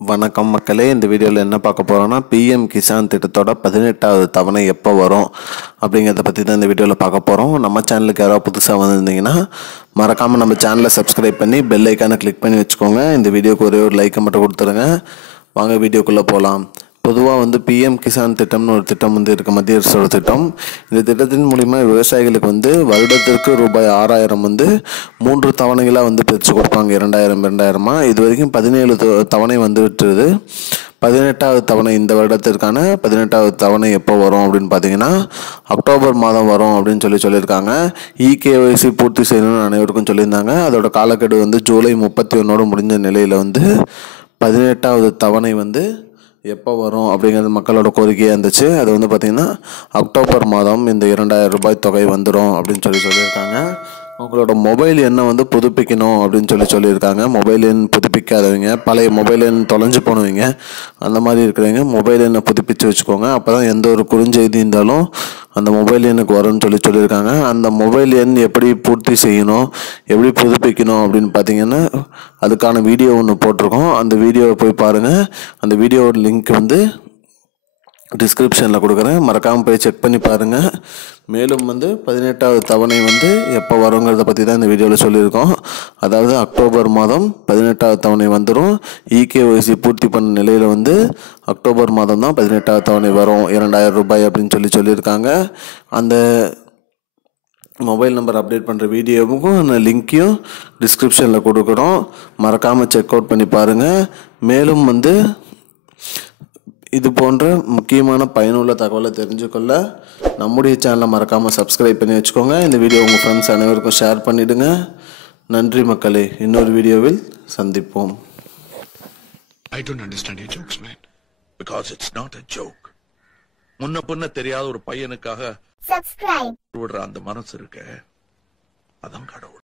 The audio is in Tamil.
வணக்கம் மக்களே, இந்த வீடியோவில் என்ன பார்க்க போகிறோன்னா பிஎம் கிசான் திட்டத்தோட 18வது தவணை எப்போ வரும் அப்படிங்கிறத பற்றி தான் இந்த வீடியோவில் பார்க்க போகிறோம். நம்ம சேனலுக்கு யாராவது புதுசாக வந்திருந்தீங்கன்னா மறக்காமல் நம்ம சேனலை சப்ஸ்கிரைப் பண்ணி பெல் ஐக்கானை கிளிக் பண்ணி வச்சுக்கோங்க. இந்த வீடியோக்கு ஒரே ஒரு லைக்கை மட்டும் கொடுத்துருங்க. வாங்க வீடியோக்குள்ளே போகலாம். பொதுவாக பிஎம் கிசான் திட்டம்னு ஒரு திட்டம் இருக்க, மத்திய அரசோட திட்டம். இந்த திட்டத்தின் மூலிமா விவசாயிகளுக்கு வருடத்திற்கு ரூபாய் 6000 3 தவணைகளாக பிரித்து கொடுப்பாங்க. 2000 இது வரைக்கும் 17 தவணை விட்டுருது. 18வது தவணை இந்த வருடத்திற்கான 18வது தவணை எப்போ வரும் அப்படின்னு பார்த்தீங்கன்னா அக்டோபர் மாதம் வரும் அப்படின்னு சொல்லியிருக்காங்க. இகேஒய்சி பூர்த்தி செய்யணும்னு அனைவருக்கும் சொல்லியிருந்தாங்க. அதோட காலக்கெடு ஜூலை 31 முடிஞ்ச நிலையில் 18வது தவணை எப்போ வரும் அப்படிங்கிறது மக்களோட கோரிக்கையாக இருந்துச்சு. அது பார்த்திங்கன்னா அக்டோபர் மாதம் இந்த 2000 ரூபாய் தொகை வந்துடும் அப்படின்னு சொல்லியிருக்காங்க. உங்களோட மொபைல் எண்ணை புதுப்பிக்கணும் அப்படின்னு சொல்லியிருக்காங்க. மொபைல் எண் புதுப்பிக்காதவங்க, பழைய மொபைல் எண் தொலைஞ்சு போனவங்க, அந்த மாதிரி இருக்கிறவங்க மொபைல் எண்ணை புதுப்பித்து வச்சுக்கோங்க. அப்போ தான் எந்த ஒரு குறுஞ்செய்தி இருந்தாலும் அந்த மொபைல் எண்ணுக்கு வரும்னு சொல்லியிருக்காங்க. அந்த மொபைல் எண் எப்படி பூர்த்தி செய்யணும், எப்படி புதுப்பிக்கணும் அப்படின்னு பார்த்தீங்கன்னா அதுக்கான வீடியோ ஒன்று போட்டிருக்கோம். அந்த வீடியோவை போய் பாருங்கள். அந்த வீடியோவோட லிங்க் டிஸ்கிரிப்ஷனில் கொடுக்குறேன், மறக்காமல் போய் செக் பண்ணி பாருங்கள். மேலும் 18வது தவணை எப்போ வருங்கிறத பற்றி தான் இந்த வீடியோவில் சொல்லியிருக்கோம். அதாவது அக்டோபர் மாதம் 18வது தவணை வந்துடும். இகேஒய்சி பூர்த்தி பண்ண நிலையில் அக்டோபர் மாதம் தான் 18வது தவணை வரும், 2000 ரூபாய் அப்படின்னு சொல்லியிருக்காங்க. அந்த மொபைல் நம்பர் அப்டேட் பண்ணுற வீடியோவுக்கும் அந்த லிங்க்கையும் டிஸ்கிரிப்ஷனில் கொடுக்குறோம். மறக்காமல் செக் அவுட் பண்ணி பாருங்கள். மேலும் இது போன்ற முக்கியமான பயனுள்ள தகவலை தெரிஞ்சுக்கொள்ள நம்முடைய சேனலை மறக்காமல் சப்ஸ்கிரைப் பண்ணி வச்சுக்கோங்க. இந்த வீடியோ உங்கள் ஃப்ரெண்ட்ஸ் அனைவருக்கும் ஷேர் பண்ணிவிடுங்க. நன்றி மக்களே, இன்னொரு வீடியோவில் சந்திப்போம். I don't understand your jokes, man. Because it's not a joke. முன்ன பின்ன தெரியாத ஒரு பையனுக்காக விடுற அந்த மனசு இருக்க, அதான் கடவுள்.